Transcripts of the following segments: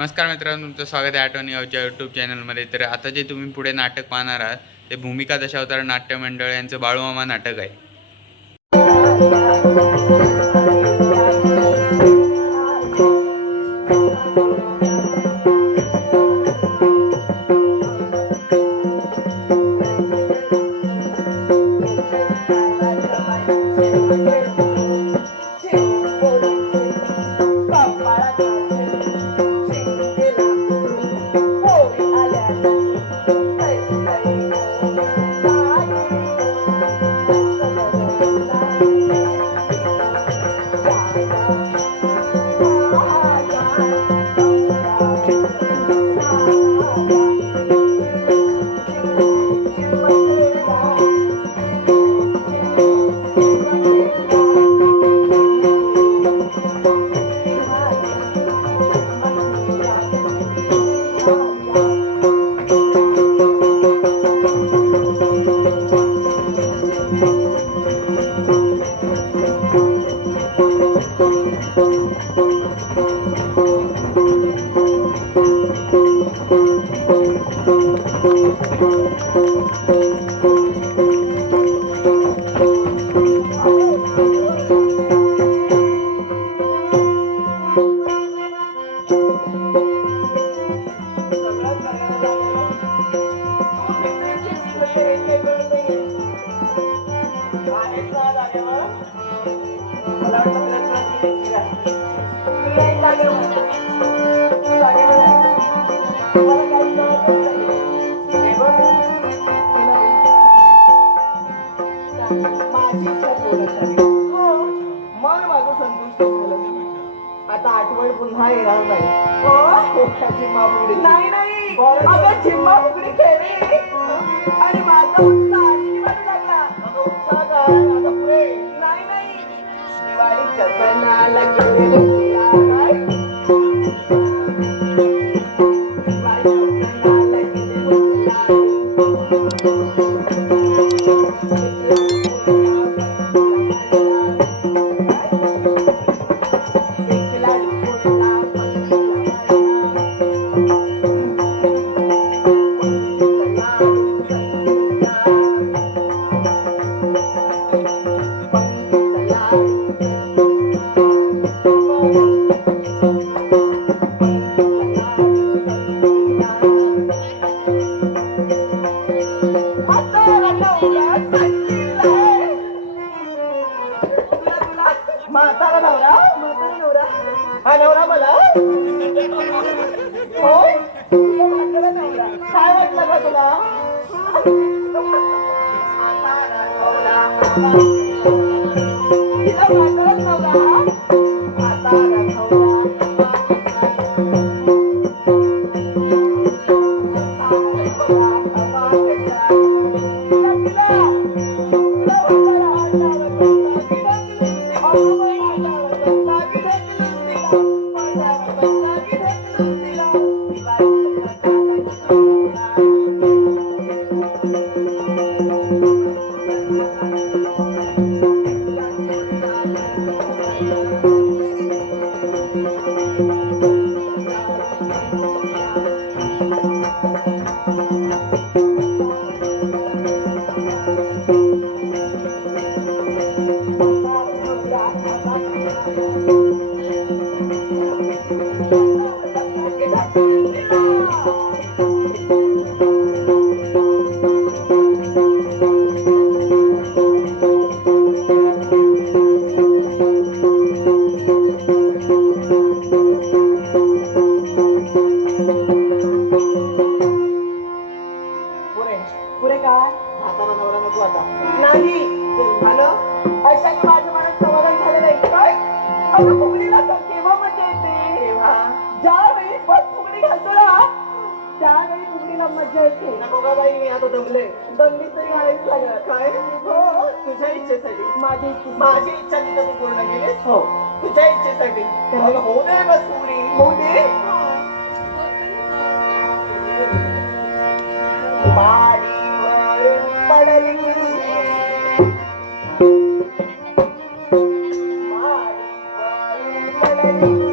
नमस्कार मित्रांनो, तुमचं स्वागत आहे आठवणी गावच्या यूट्यूब चॅनलमध्ये. तर आता जे तुम्ही पुढे नाटक पाहणार आहात ते भूमिका दशावतार नाट्य मंडळ यांचं बाळूमामा नाटक आहे. आता आठवण पुन्हा येणार नाही. नाही नाही अगं चिम्मा फुगडी खेळली आणि माझा उत्साह आणखी वाढू लागला. उत्साह काय आता पुढे नाही नाही दिवाळीच्या सणाला गेलेलो माझी इच्छा ती कधी पूर्ण केलीस? हो तुझ्या इच्छेसाठी होऊ दे बस पुरी होऊ दे. माडीवर पडली माडीवर पडली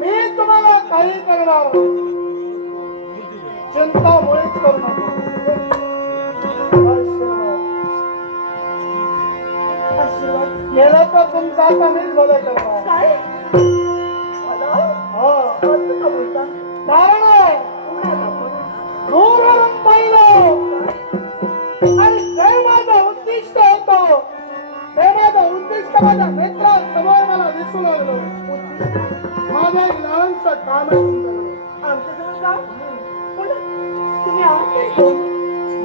मी तुम्हाला काही करणार चिंता मुळीच करू नका. केलं तर तुमचा आता मीच बदल करणार. काय मला हो. असं का बोलता? कारण आहे, कोणाला आपण? दूरवरून पाहिलं आणि ते माझं उद्दिष्ट होतं. ते माझं उद्दिष्ट माझ्या मित्रासमोर मला दिसू लागलं. माझं एक लहानसं काम आहे तुमच्याकडे. आमच्याजवळ का? पण तुम्ही आहात नाही कोण?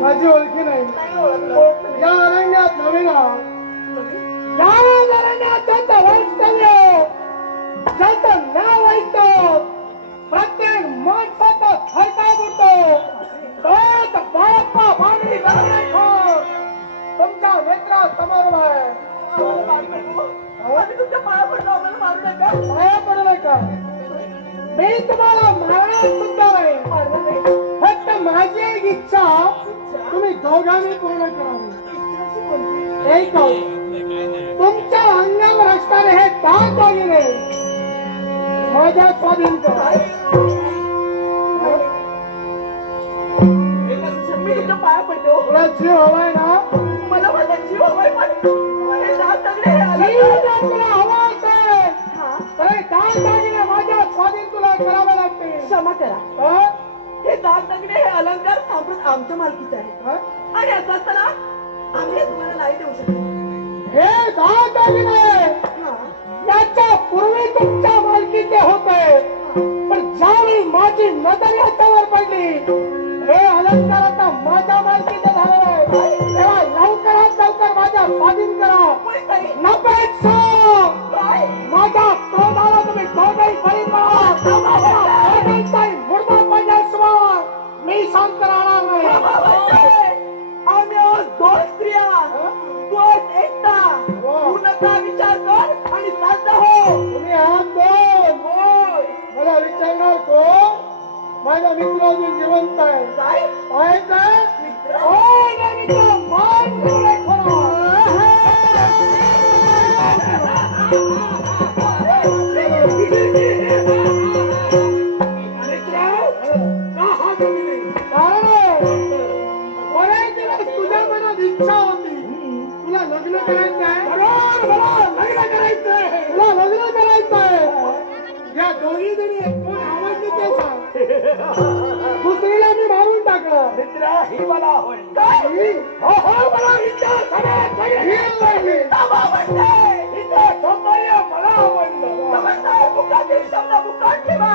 माझी ओळखी नाही. नाही ओळखलं. या अरण्यात नवीन आहात. नवीन? या अरण्यात ज्याचं वास्तव्य, ज्याचं नाव ऐकतं, प्रत्येक माणसाचा थरकाप उडतो, तोच बाप्पा बांगडी धरणारा तुमच्या मित्रासमोर आहे. आम्हाला मारू नको. आम्ही तुमच्या पाया पडलो, आम्हाला मारू नका. पाया पडू नका. मी तुम्हाला मारणार सुद्धा नाही. मारलं नाही. फक्त माझी एक इच्छा तुम्ही दोघांनी पूर्ण करावी. इच्छाची कोणती? एक तुमच्या अंगावर असणारे हे दाग दागिने माझ्या स्वाधीन करा. मी तुमच्या पाया पडलो. तुला जीव हवाय ना? मला माझा जीव हवाय, पण हे दाग दगडे हे आले. जीव जर तुला हवा असेल हा, तर हे दाग दागिने माझ्या स्वाधीन तुला करावे लागतील. क्षमा करा. हं? हे दाग दगडे हे अलंकार साम्राट आमच्या मालकीचे आहेत. हं? आणि असं असताना आम्ही हे तुम्हाला नाही देऊ शकत. हे दाग दागिने हा, याच्या पूर्वी तुमच्या मालकीचे होते, पण ज्यावेळी माझी नजर याच्यावर पडली, हे अलंकार आता माझ्या मालकीचे झालेले आहे. तेव्हा लवकरात लवकर माझ्या स्वाधीन करा. पण काही नपेक्षा काय? माझ्या क्रोधाला तुम्ही दोघंही बळी पडा. दोघांचाही मुर्दा पडल्याशिवाय मी शांत राहणार नाही. आम्ही आहोत दोन स्त्रिया, तू आहेस एकटा. तू नका विचार कर आणि शांत हो. तुम्ही आहात दोन. होय. मला विचारणार कोण? माझा मित्र अजून जिवंत आहे. काय? पाहायचं मित्र? कोण आहे मित्र? मान डोळे तुझ्या मनात इच्छा होती, तुला लग्न करायचं आहे. लग्न करायचंय. तुला लग्न करायचंय. या दोघी जणी कोण आवडली ते सांग. दुसरीला मी मारून टाकलं. मित्र ही मला आवडली. काय? हो मला इच्छा ही आवडली. आवडते. इथं सौंदर्य मला आवडलं. समजताय? मुखातील शब्द मुखात ठेवा.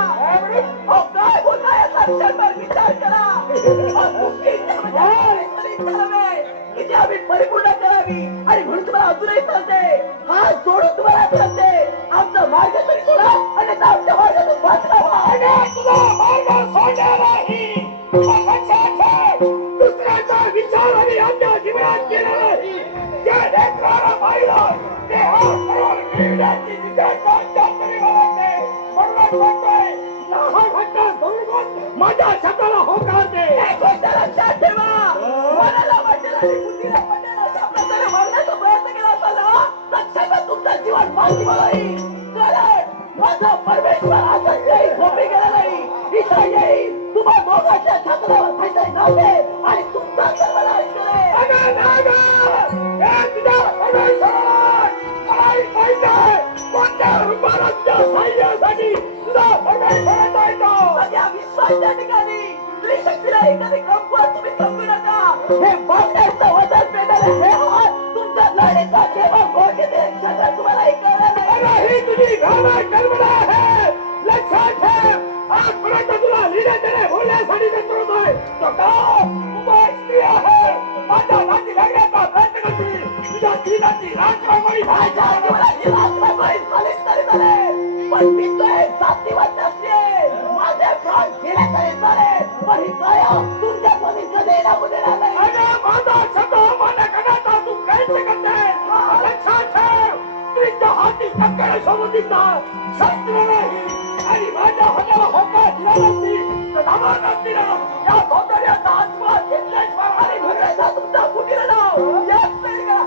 अहो, काय बोलताय याचा क्षणभर विचार करा. अहो, तुमची इच्छा म्हणजे आमची इच्छा नव्हे. इथे आम्ही परिपूर्ण करावी आणि म्हणून तुम्हाला अजूनही सांगते, हात जोडून तुम्हाला सांगते, आमचा मार्ग तरी सोडा आणि आता आमच्या मार्गातून वाचला व्हा. तुझा मार्ग सोडणार नाही. दुसऱ्याचा विचार आणि आमच्या जीवनात केला नाही. जे लेकराला पाहिलं ते हात पडून मिळण्याची जिज्ञासा तरी वाटते. म्हणूनच म्हणतोय, लहान घटना सोडून माझ्या शब्दाला होकार दे. एक गोष्ट लक्षात ठेवा, मनाला वाटेल आणि बुद्धीला पटेल अशा प्रकारे वागण्याचा प्रयत्न केला असाल ना, तर सगळं तुमचं जीवन मार्गी होईल. कारण माझा परमेश्वर आता काही झोपी गेला नाही. इथं येईल, तुम्हा दोघांच्या छात्रावर फायदा नव्हते आणि तुमचा सर्व नाश करेल. माझ्या ठिकाणी स्त्री शक्तीला एखादी कमकुवत तुम्ही समजू नका. हे बघण्याचं वजन पेटले हे हात तुमच्या लढीचा जेव्हा गोड येते सगळं तुम्हाला हे कळलं नाही. ही तुझी घामा कर्मला आहे. लक्षात ठेव, आजपर्यंत तुला लिहिण्याचे बोलण्यासाठी नेतृत्व तो का स्त्री आहे. माझ्या नाती लागण्याचा प्रयत्न करते. तुझ्या जीवाची राजमागणी माझ्या जीवनात जी राजमागणी झालीच तरी चालेल, पण मी तो एक जातीवाद नसते. माझे प्राण गेले तरी चालेल, पण ही कायम तुमच्या स्वतःच्या देण्यामध्ये राहणार. अरे माझा शब्द माझ्या कणाचा तू प्रयत्न करते. लक्षात ठेव, स्त्रीच्या हाती टक्कर सोबतीचा शस्त्र नाही आणि माझ्या हाताला होता दिला नसती तर धावत नसती ना. या सौंदर्याचा आस्वाद घेतल्याशिवाय आणि भरण्याचा तुमचा फुटीला लाव. याच तरी करा.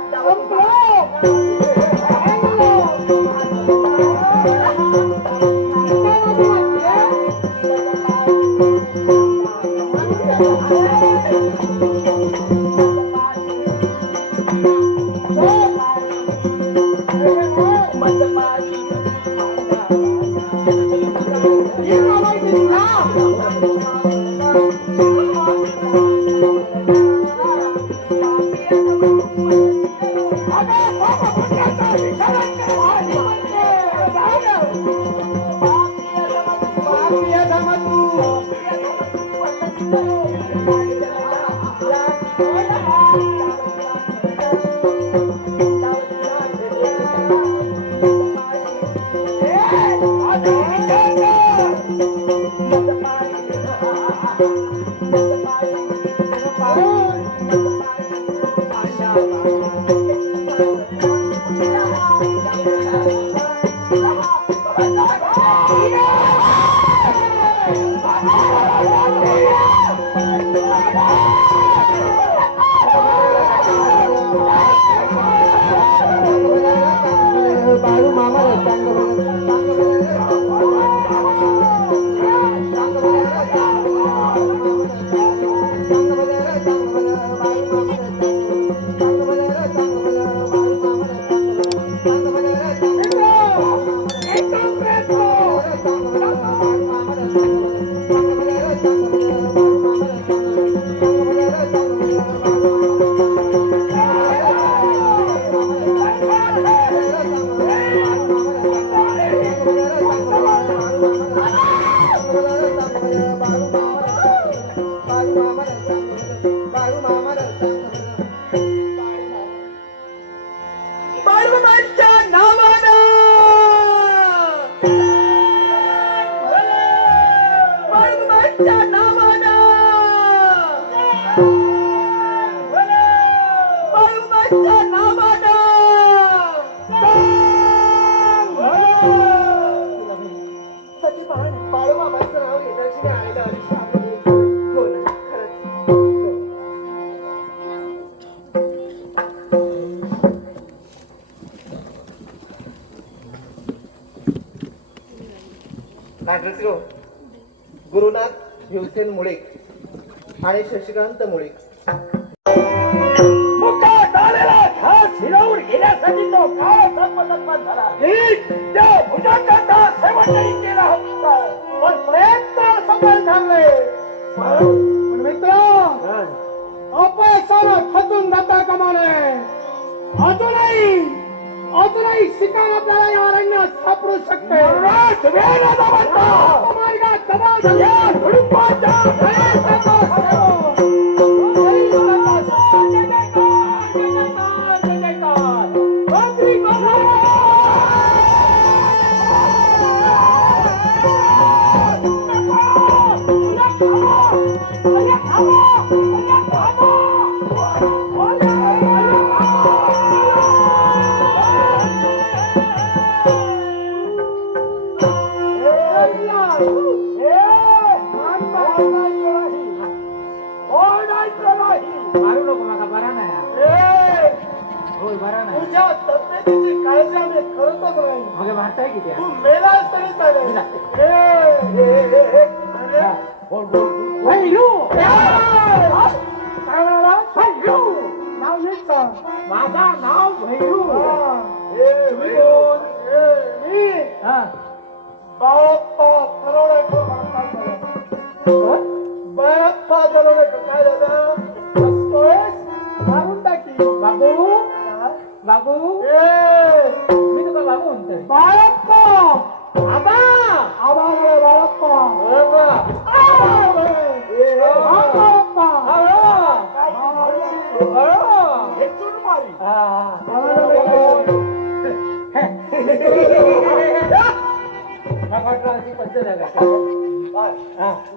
नागरसिंह गुरुनाथ भिवसेन मुळे आणि शशिकांत मुळे मुखात आलेला घास हिरावून घेण्यासाठी तो काळा सर्पसन्मान झाला. त्या भुजंगाचा सेवनही केला होता, पण प्रयत्न सफल झाले. पण मित्र, अपयशानं खचून जाता कामा नये. अजूनही शिकार आपल्याला या अरण्यात सापडू शकते. मारू नको माका बरा नाही. होय बरा नाही. तुझ्या तब्येतीची काळजी आम्ही करतच नाही. मग वाटतंय किती तू मेलास तरी चालेल. माझा नाव भैरू. बाप्पा बाळप्पा बोलवलं का? काय झालं? बसतोयस? मारून टाकी. बाबू बाबू मी तुका बाबू म्हणतोय. बाळप्पा आबा आबा बोले बाळप्पा.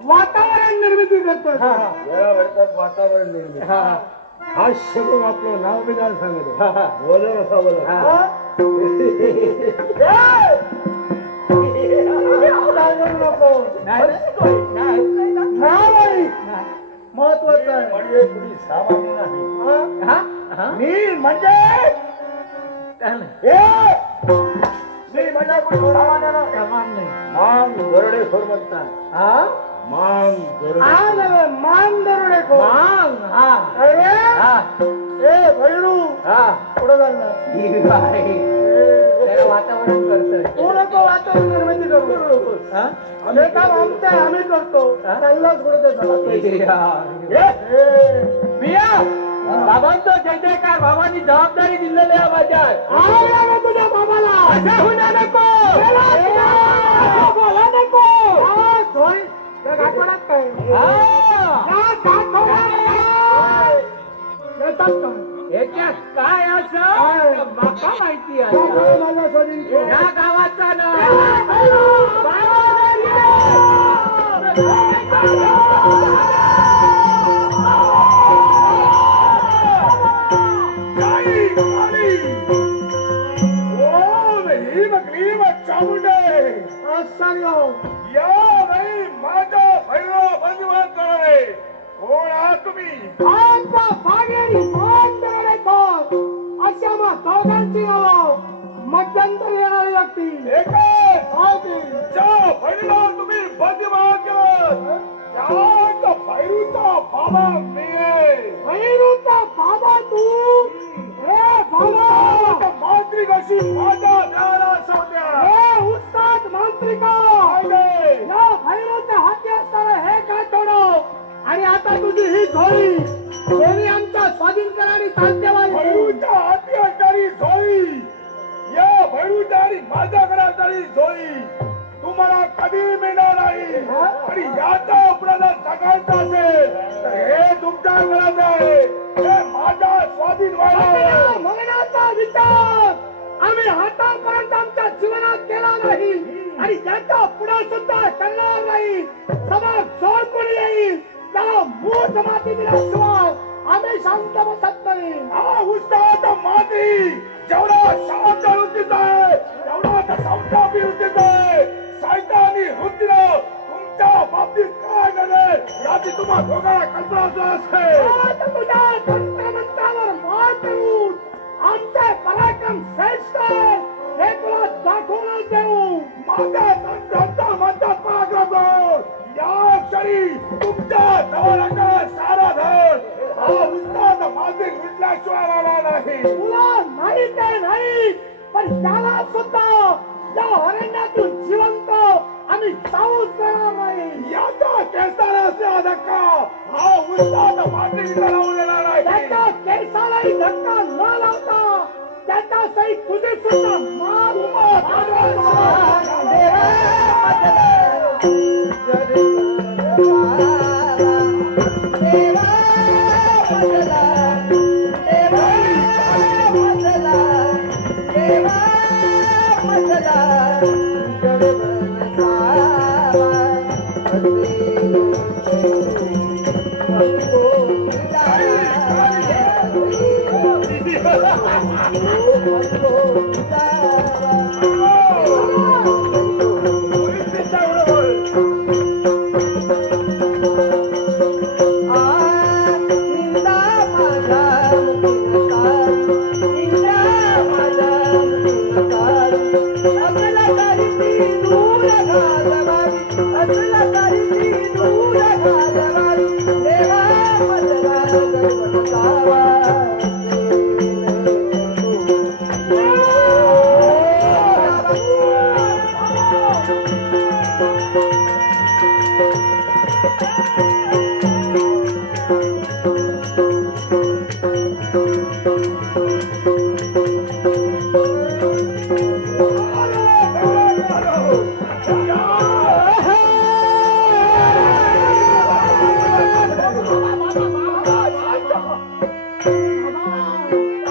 वातावरण निर्मिती करतोय. वातावरण निर्मिती हा शब्द आपलं नाव बिनाल सांगत बोल असा बोला महत्वाचं आहे. म्हणजे तुम्ही सामान्य नाही मी म्हणजे मी म्हणजे कोणी सामान्य नाही मान दरडे खोर म्हणतात मान दरडे मान दरोडे ए भैरू पुढे वातावरण करतोय. तू नको वातावरण निर्मिती करू. आम्ही काम आमचं आहे, आम्ही करतो. त्यांनाच बाबांचं जय जयकार. बाबांनी जबाबदारी दिलेली आहे माझ्या तुझ्या बाबाला. नको बोला नको. काय असं माका माहिती आहे. या गावाचा मध्यंतरी येणारी व्यक्ती तुम्ही बंदिवान केलं भैरूचा बाबा मी भैरूचा बाबा तू. हे बाबा मांत्रिक अशी माझा द्यायला सांगत्या उस्ताद मांत्रिका. या भैरूच्या हाती असताना हे काय थोडं. आणि आता तुझी ही झोळी दोन्ही आमच्या स्वाधीन करायला चालते. भैरूच्या हाती असणारी झोळी या भैरूच्या आणि माझ्या घरातली झोळी तुम्हाला कधी मिळणार नाही. आणि याचा अपराध सांगायचा असेल तर हे तुमच्या घरात आहे. हे माझा स्वाधीन व्हायला मगनाचा विचार आम्ही हातापर्यंत आमच्या जीवनात केला नाही आणि त्याच्या पुढे सुद्धा करणार नाही. समाज जोड कोणी येईल त्याला मूठ माती दिल्याशिवाय आम्ही शांत बसत नाही. हा उस्ताद माती जेवढा शांत वृत्तीचा आहे तेवढा संतापी वृत्तीचा आहे. सैतानी वृत्तीनं तुमच्या बाबतीत काय घडेल याची तुम्हा दोघांना कल्पना असते. तुझ्या तंत्रमंत्रावर मात देऊन आमचे पराक्रम श्रेष्ठ हे तुला दाखवूनच देऊ. माझ्या तंत्रांचा म्हणतात पराक्रम या क्षणी तुमच्या जवळचा सारा धन हा उस्ताद माती लुटल्याशिवाय राहणार नाही. तुला नाही ते नाही पण त्याला सुद्धा या अरण्यातून जिवंत आम्ही जाऊच देणार नाही. याचा केसाला असलेला धक्का हा उस्ताद मातीला लावू देणार नाही. त्याच्या केसालाही धक्का न लावता त्याच्या सहित तुझी सुद्धा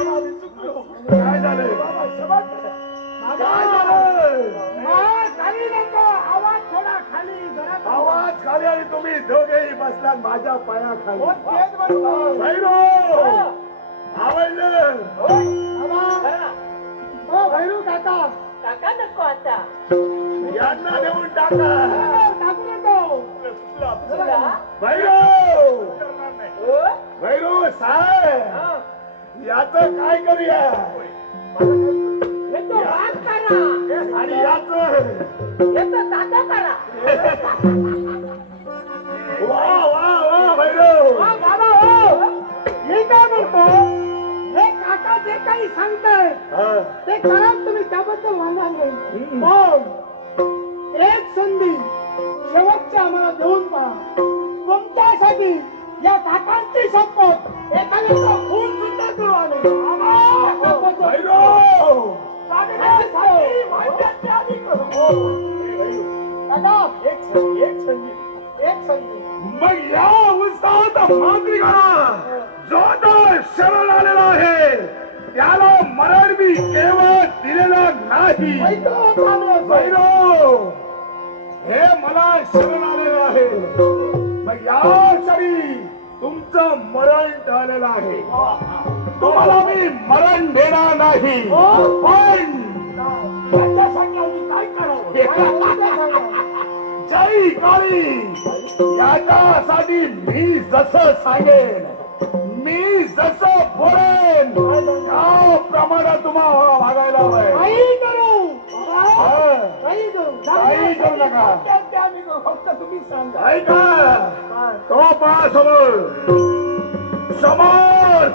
काय झालंय काय झालं खाली नको, आवाज थोडा खाली जरा. आवाज खाली आणि तुम्ही दोघेही बसलात माझ्या पायाखाली हो, तेच म्हणतो. भैरो आवडलं हो भैरू काका, काका नको आता यांना देऊन टाका टाकू नको. तुला भैरो हो? भैरो साहेब याच काय करूया हे तो वाद करा आणि याच हे तो दादा करा वा वा वा भैरो बाबा हो, मी काय म्हणतो, हे काका जे काही सांगताय ते करा तुम्ही, त्याबद्दल वांधा नाही. पण एक संधी शेवटची आम्हाला देऊन पहा. तुमच्यासाठी या काकांची शपथ एखाद्याचा खून सुद्धा करू आले. भैरो एक संधी मग या उत्साहात मागणी करा जो तो शरण आलेला आहे त्याला मरण मी केवळ दिलेला नाही भैरो हे मला शरण आलेलं आहे मग या क्षणी तुमचं मरण टळलेलं आहे तुम्हाला मी मरण देणार नाही पण त्याच्यासाठी आम्ही काय करावं? जय काळी याच्यासाठी मी जसं सांगेन मी जसं बोलेन त्याप्रमाणे तुम्हाला वागायला हवंय काही करू, हा. काही करू, काही करू नका. ते आम्ही करू. फक्त तुम्ही सांगा. ऐका तो पहा समोर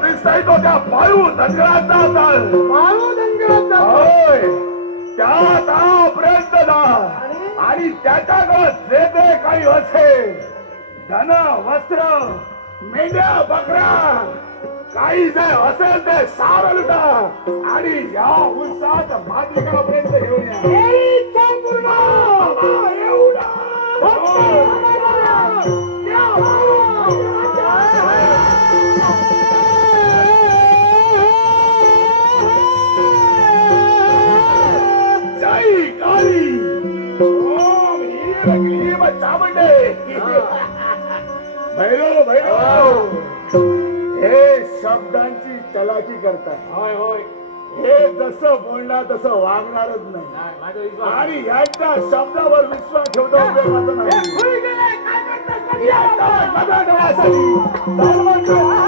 दिसतोय तो त्या वायू दंगलाचा दल मारू दंगलात जातो. होय त्या प्रयत्न जा आणि त्याच्याकडे जे जे काही असेल धन वस्त्र मेंढ्या बकऱ्या काही जे असेल ते सारं लुटा आणि या उत्साहात मातृकापर्यंत घेऊन या हे इच्छा पूर्ण. एवढा जय काळी ओम हीर ग्रीम चामुंडे भैरव भैरव हे शब्दांची चलाकी करतात होय होय हे जसं बोलणार तसं वागणारच नाही आणि यांच्या शब्दावर विश्वास ठेवता उपयोगाचा नाही खुई गेले, काय करतात? याचा मदत करण्यासाठी धर्माचं